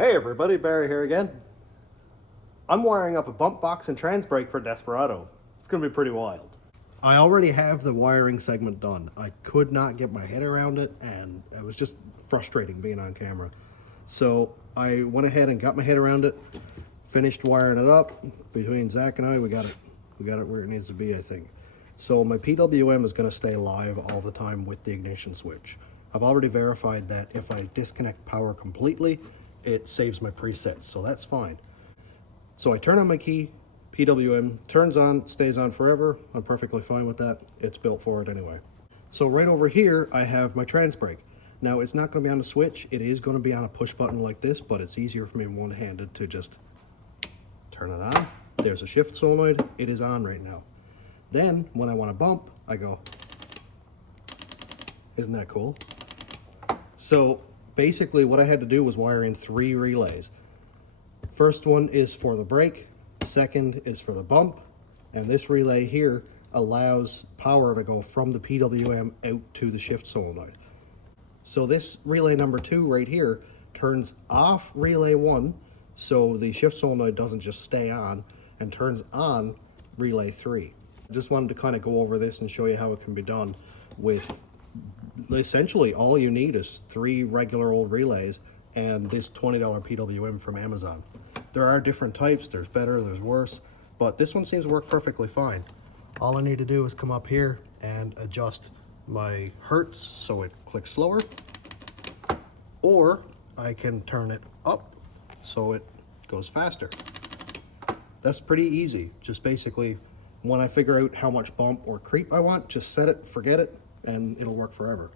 Hey everybody, Barry here again. I'm wiring up a bump box and transbrake for Desperado. It's going to be pretty wild. I already have the wiring segment done. I could not get my head around it, and it was just frustrating being on camera. So I went ahead and got my head around it, finished wiring it up. Between Zach and I, we got it where it needs to be, I think. So my PWM is going to stay live all the time with the ignition switch. I've already verified that if I disconnect power completely, it saves my presets, so that's fine. So I turn on my key, PWM turns on, stays on forever. I'm perfectly fine with that. It's built for it anyway. So right over here, I have my Transbrake. Now it's not going to be on the switch. It is going to be on a push button like this, but it's easier for me one-handed to just turn it on. There's a shift solenoid. It is on right now. Then when I want to bump, I go. Isn't that cool? So basically what I had to do was wire in 3 relays. First one is for the brake, second is for the bump, and this relay here allows power to go from the PWM out to the shift solenoid. So this relay number 2 right here turns off relay 1, so the shift solenoid doesn't just stay on, and turns on relay 3. I just wanted to kind of go over this and show you how it can be done with essentially all you need is 3 regular old relays and this $20 PWM from Amazon. There are different types, there's better, there's worse, but this one seems to work perfectly fine. All I need to do is come up here and adjust my hertz so it clicks slower, or I can turn it up so it goes faster. That's pretty easy. Just basically, when I figure out how much bump or creep I want, just set it, forget it, and it'll work forever.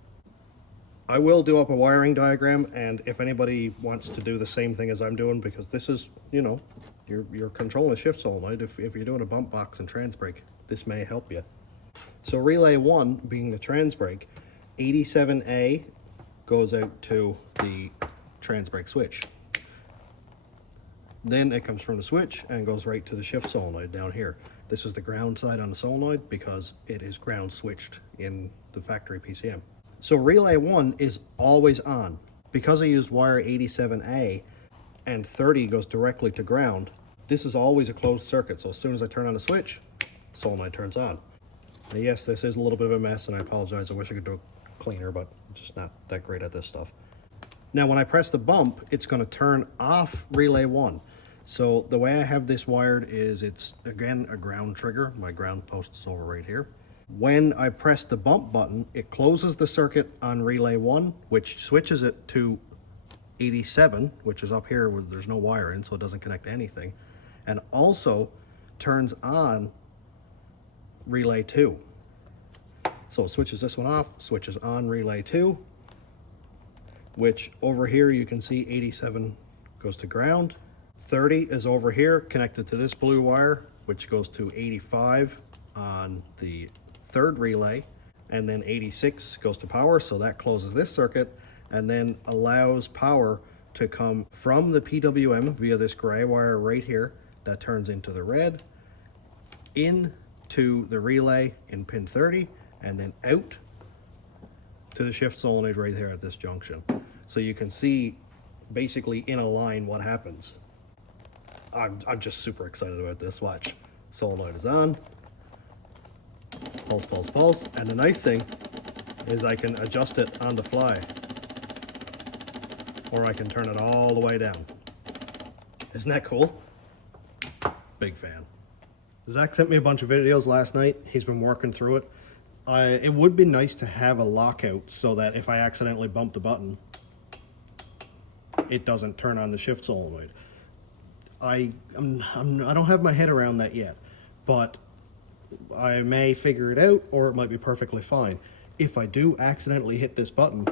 I will do up a wiring diagram, and if anybody wants to do the same thing as I'm doing, because this is, you know, you're controlling a shift solenoid. If you're doing a bump box and transbrake, this may help you. So relay 1 being the transbrake, 87A goes out to the transbrake switch. Then it comes from the switch and goes right to the shift solenoid down here. This is the ground side on the solenoid because it is ground switched in the factory PCM. So relay 1 is always on. Because I used wire 87A and 30 goes directly to ground, this is always a closed circuit. So as soon as I turn on the switch, solenoid turns on. Now yes, this is a little bit of a mess and I apologize. I wish I could do it cleaner, but I'm just not that great at this stuff. Now when I press the bump, it's going to turn off relay 1. So the way I have this wired is it's, again, a ground trigger. My ground post is over right here. When I press the bump button, it closes the circuit on relay 1, which switches it to 87, which is up here where there's no wire in, so it doesn't connect to anything, and also turns on relay 2. So it switches this one off, switches on relay 2, which over here you can see 87 goes to ground. 30 is over here connected to this blue wire, which goes to 85 on the 3rd relay, and then 86 goes to power, so that closes this circuit and then allows power to come from the PWM via this gray wire right here that turns into the red, into the relay in pin 30, and then out to the shift solenoid right here at this junction. So you can see basically in a line what happens. I'm just super excited about this. Watch. Solenoid is on. Pulse, pulse, pulse. And the nice thing is I can adjust it on the fly. Or I can turn it all the way down. Isn't that cool? Big fan. Zach sent me a bunch of videos last night. He's been working through it. It would be nice to have a lockout so that if I accidentally bump the button, it doesn't turn on the shift solenoid. I don't have my head around that yet, but I may figure it out, or it might be perfectly fine. If I do accidentally hit this button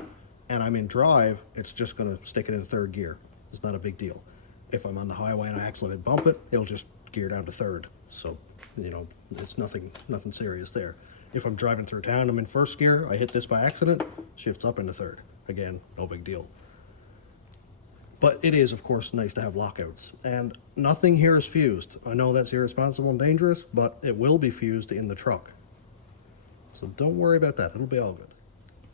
and I'm in drive, it's just going to stick it in 3rd gear. It's not a big deal. If I'm on the highway and I accidentally bump it, it'll just gear down to 3rd. So, you know, it's nothing serious there. If I'm driving through town, I'm in 1st gear, I hit this by accident, shifts up into 3rd. Again, no big deal. But it is, of course, nice to have lockouts. And nothing here is fused. I know that's irresponsible and dangerous, but it will be fused in the truck. So don't worry about that. It'll be all good.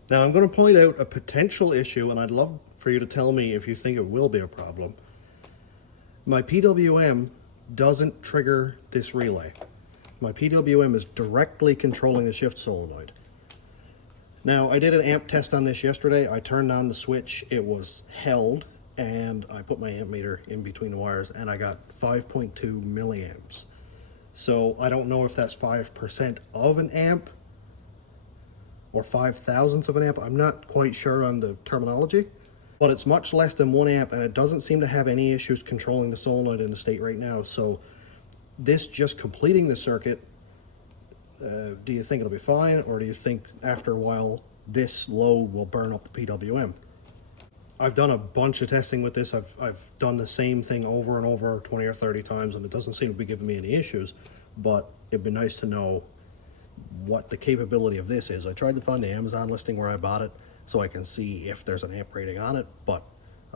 Now, I'm going to point out a potential issue, and I'd love for for you to tell me if you think it will be a problem. My PWM doesn't trigger this relay. My PWM is directly controlling the shift solenoid. Now, I did an amp test on this yesterday. I turned on the switch, it was held, and I put my amp meter in between the wires, and I got 5.2 milliamps. So I don't know if that's 5% of an amp or 5,000ths of an amp. I'm not quite sure on the terminology, but it's much less than 1 amp, and it doesn't seem to have any issues controlling the solenoid in the state right now. So this just completing the circuit, do you think it'll be fine, or do you think after a while this load will burn up the PWM? I've done a bunch of testing with this. I've done the same thing over and over 20 or 30 times, and it doesn't seem to be giving me any issues, but it'd be nice to know what the capability of this is. I tried to find the Amazon listing where I bought it so I can see if there's an amp rating on it, but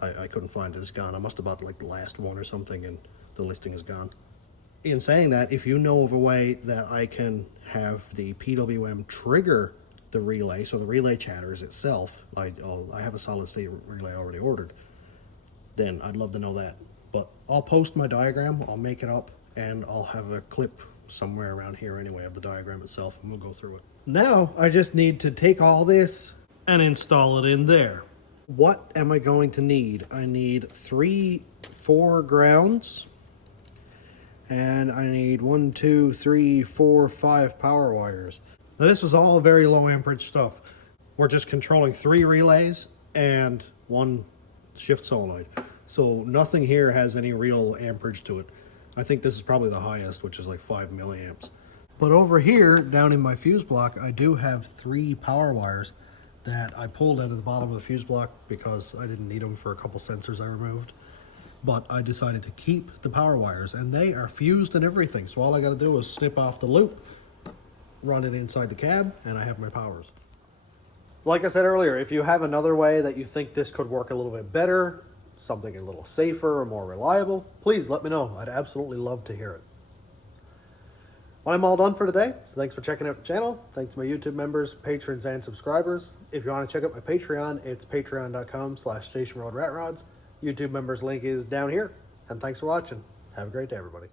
I couldn't find it. It's gone. I must have bought like the last one or something, and the listing is gone. In saying that, if you know of a way that I can have the PWM trigger the relay, so the relay chatters itself, I have a solid state relay already ordered, then I'd love to know that. But I'll post my diagram, I'll make it up, and I'll have a clip somewhere around here anyway of the diagram itself, and we'll go through it. Now I just need to take all this and install it in there. What am I going to need? I need 4 grounds, and I need 1, 2, 3, 4, 5 power wires. Now this is all very low amperage stuff. We're just controlling 3 relays and 1 shift solenoid. So nothing here has any real amperage to it. I think this is probably the highest, which is like 5 milliamps. But over here, down in my fuse block, I do have 3 power wires that I pulled out of the bottom of the fuse block because I didn't need them for a couple sensors I removed. But I decided to keep the power wires, and they are fused and everything. So all I gotta do is snip off the loop, run it inside the cab, and I have my powers. Like I said earlier, if you have another way that you think this could work a little bit better, something a little safer or more reliable, please let me know. I'd absolutely love to hear it. Well, I'm all done for today, so thanks for checking out the channel. Thanks to my YouTube members, patrons, and subscribers. If you want to check out my Patreon, it's patreon.com/stationroadratrods. YouTube members link is down here. And thanks for watching. Have a great day, everybody.